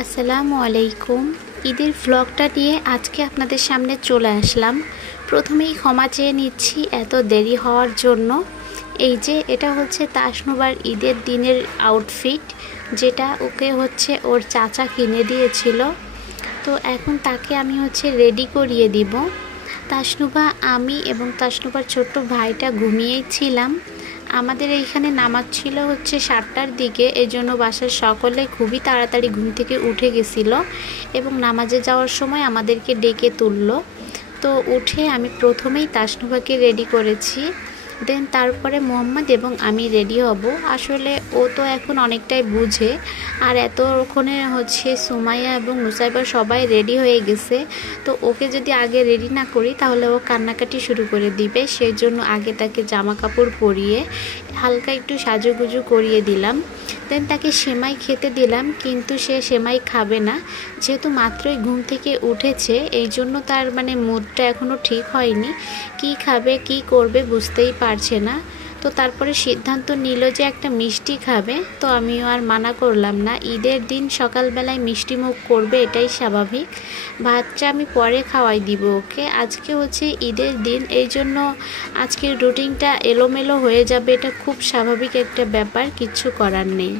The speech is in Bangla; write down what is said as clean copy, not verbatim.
আসসালামু আলাইকুম। ঈদের ভ্লগটা নিয়ে আজকে আপনাদের সামনে চলে আসলাম। প্রথমেই ক্ষমা চেয়ে নিচ্ছি এত দেরি হওয়ার জন্য। এই যে এটা হচ্ছে তাসনুবার ঈদের দিনের আউটফিট, যেটা ওকে হচ্ছে ওর চাচা কিনে দিয়েছিল। তো এখন তাকে আমি রেডি করিয়ে দিব। তাসনুবা, আমি এবং তাসনুবার ছোট্ট ভাইটা ঘুমিয়েই ছিলাম। আমাদের এইখানে নামাজ ছিল 7টার দিকে, এজন্য বাসার সকলে খুবই তাড়াতাড়ি ঘুম থেকে উঠে গেছিল এবং নামাজে যাওয়ার সময় আমাদেরকে ডেকে তুললো। তো উঠে আমি প্রথমেই তাসনুবাকে রেডি করেছি, দেন তারপরে মোহাম্মদ এবং আমি রেডি হব। আসলে ও তো এখন অনেকটাই বুঝে, আর এতক্ষণে সুমাইয়া এবং নুসাইবা সবাই রেডি হয়ে গেছে। তো ওকে যদি আগে রেডি না করি তাহলে ও কান্নাকাটি শুরু করে দিবে, সেই জন্য আগে তাকে জামা কাপড় পরিয়ে হালকা একটু সাজুগুজু করিয়ে দিলাম। দেন তাকে সেমাই খেতে দিলাম, কিন্তু সে সেমাই খাবে না, যেহেতু মাত্রই ঘুম থেকে উঠেছে। এই জন্য তার মুডটা এখনও ঠিক হয়নি, কি খাবে কি করবে বুঝতেই পারছে না। তো তারপরে সিদ্ধান্ত নিল যে একটা মিষ্টি খাবে। তো আমিও আর মানা করলাম না, ঈদের দিন সকালবেলায় মিষ্টি মুখ করবে, এটাই স্বাভাবিক। ভাতটা আমি পরে খাওয়াই দিব ওকে। আজকে ঈদের দিন, এই জন্য আজকের রুটিনটা এলোমেলো হয়ে যাবে, এটা খুব স্বাভাবিক একটা ব্যাপার, কিচ্ছু করার নেই।